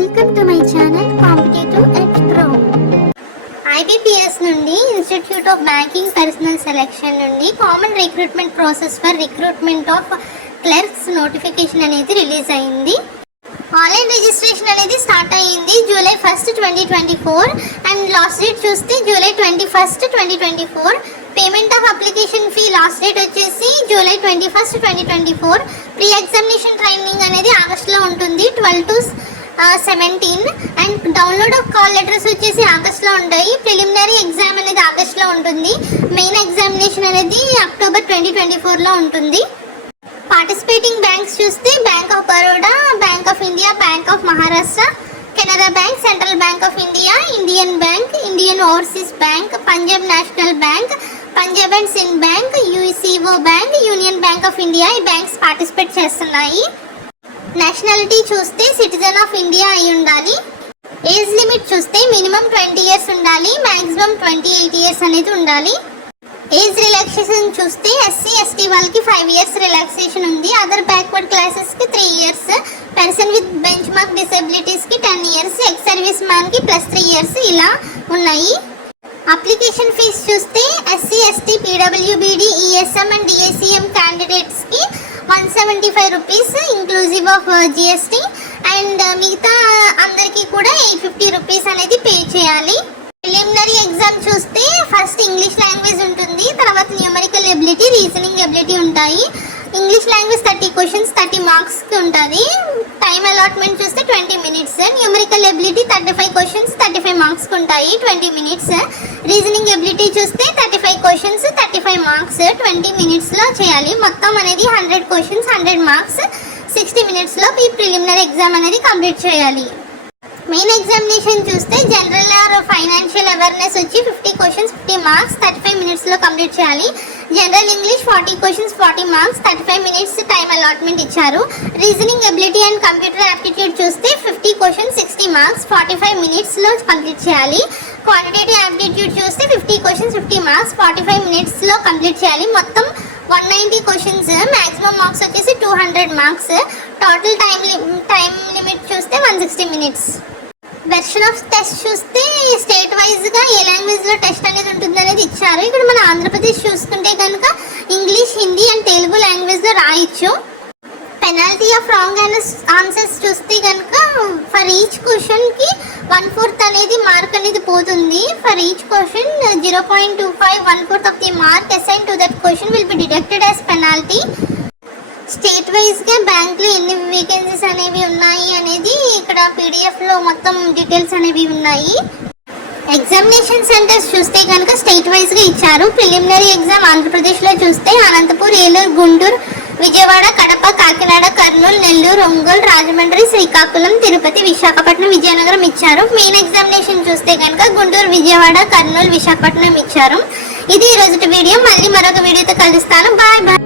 Welcome to my channel Competitive Edge Pro. IBPS నుండి institute of banking personnel selection నుండి common recruitment process for recruitment of clerks notification అనేది release అయింది. Online registration అనేది start అయ్యింది July 1, 2024 and last date చూస్తే July 21, 2024. Payment of application fee last date వచ్చేసి July 21, 2024. Pre examination training అనేది ఆగస్టులో ఉంటుంది 12 to 17 and download of call letters వచ్చేసి ఆగస్టులో ఉంటాయి. ప్రిలిమినరీ ఎగ్జామ్ అనేది ఆగస్టులో ఉంటుంది. మెయిన్ ఎగ్జామినేషన్ అనేది అక్టోబర్ 2024లో ఉంటుంది. పార్టిసిపేటింగ్ బ్యాంక్స్ చూస్తే bank of Baroda, bank of India, bank of Maharashtra, Canara bank, central bank of India, Indian bank, Indian overseas bank, Punjab national bank, Punjab and Sindh bank, UCO bank, union bank of India ఈ banks participate చేస్తున్నాయి. Nationality చూస్తే citizen of India అయి ఉండాలి. Age limit చూస్తే minimum 20 years ఉండాలి, maximum 28 years అనేది ఉండాలి. Age relaxation చూస్తే ఎస్సీ ఎస్టీ వాళ్ళకి 5 years రిలాక్సేషన్ ఉంది. అదర్ బ్యాక్వర్డ్ క్లాసెస్కి 3 years, person with bench mark డిసేబిలిటీస్కి 10 years, ఎక్స్ సర్వీస్ మ్యాన్కి +3 years ఇలా ఉన్నాయి. అప్లికేషన్ ఫీజ్ చూస్తే SC ST PWBD ESM and DACM క్యాండిడేట్స్కి 175 rupees inclusive of GST and మిగతా అందరికీ కూడా 850 rupees అనేది పే చేయాలి. ప్రిలిమినరీ ఎగ్జామ్ చూస్తే ఫస్ట్ ఇంగ్లీష్ లాంగ్వేజ్ ఉంటుంది, తర్వాత న్యూమరికల్ ఎబిలిటీ, రీజనింగ్ ఎబిలిటీ ఉంటాయి. ఇంగ్లీష్ లాంగ్వేజ్ 30 questions 30 marksకి ఉంటుంది. టైం అలాట్మెంట్ చూస్తే 20 minutes. న్యూమరికల్ ఎబిలిటీ 35 questions 35 marksకి ఉంటాయి 20 minutes. రీజనింగ్ ఎబిలిటీ చూస్తే 35 questions 35 marks 20 minutesలో చేయాలి. మొత్తం అనేది 100 questions 100 marks 60 minutesలో ఈ ప్రిలిమినరీ ఎగ్జామ్ అనేది కంప్లీట్ చేయాలి. మెయిన్ ఎగ్జామినేషన్ చూస్తే జనరల్ ఆర్ ఫైనాన్షియల్ అవేర్నెస్ వచ్చి 50 questions 50 marks 35 minutesలో కంప్లీట్ చేయాలి. General English 40 questions 40 marks 35 minutes time allotment ఇచ్చారు. Reasoning ability and computer aptitude చూస్తే 50 questions 60 marks 45 minutesలో కంప్లీట్ చేయాలి. క్వాంటిటేటివ్ యాప్టిట్యూడ్ చూస్తే 50 questions 50 marks 45 minutesలో కంప్లీట్ చేయాలి. మొత్తం 190 questions, మ్యాక్సిమం మార్క్స్ వచ్చేసి 200 marks. టోటల్ టైం లిమిట్ చూస్తే 160 minutes. వెర్షన్ ఆఫ్ టెస్ట్ చూస్తే స్టేట్ వైజ్గా ఏ లాంగ్వేజ్లో టెస్ట్ అనేది ఉంటుంది అనేది ఇచ్చారు. ఇక్కడ మన ఆంధ్రప్రదేశ్ చూసుకుంటే కనుక ఇంగ్లీష్, హిందీ అండ్ తెలుగు లాంగ్వేజ్లో రాయొచ్చు. పెనాల్టీ ఆఫ్ రాంగ్ ఆన్సర్స్ చూస్తే కనుక ఫర్ ఈచ్ క్వశ్చన్కి 1/4 అనేది మార్క్ అనేది పోతుంది. For each question 0.25 1/4 of the mark assign to that question will be deducted as penalty. State వైజ్గా బ్యాంక్లో ఎన్ని వేకెన్సీస్ అనేవి ఉన్నాయి అనేది ఇక్కడ పీడిఎఫ్లో మొత్తం డీటెయిల్స్ అనేవి ఉన్నాయి. ఎగ్జామినేషన్ సెంటర్స్ చూస్తే కనుక స్టేట్ వైజ్గా ఇచ్చారు. ప్రిలిమినరీ ఎగ్జామ్ ఆంధ్రప్రదేశ్లో చూస్తే అనంతపూర్, ఏలూరు, గుంటూరు, విజయవాడ, కడప, కాకినాడ, కర్నూలు, నెల్లూరు, ఒంగోలు, రాజమండ్రి, శ్రీకాకుళం, తిరుపతి, విశాఖపట్నం, విజయనగరం ఇచ్చారు. మెయిన్ ఎగ్జామినేషన్ చూస్తే కనుక గుంటూరు, విజయవాడ, కర్నూలు, విశాఖపట్నం ఇచ్చారు. ఇది ఈరోజు వీడియో. మళ్ళీ మరొక వీడియోతో కలుస్తాను. Bye bye.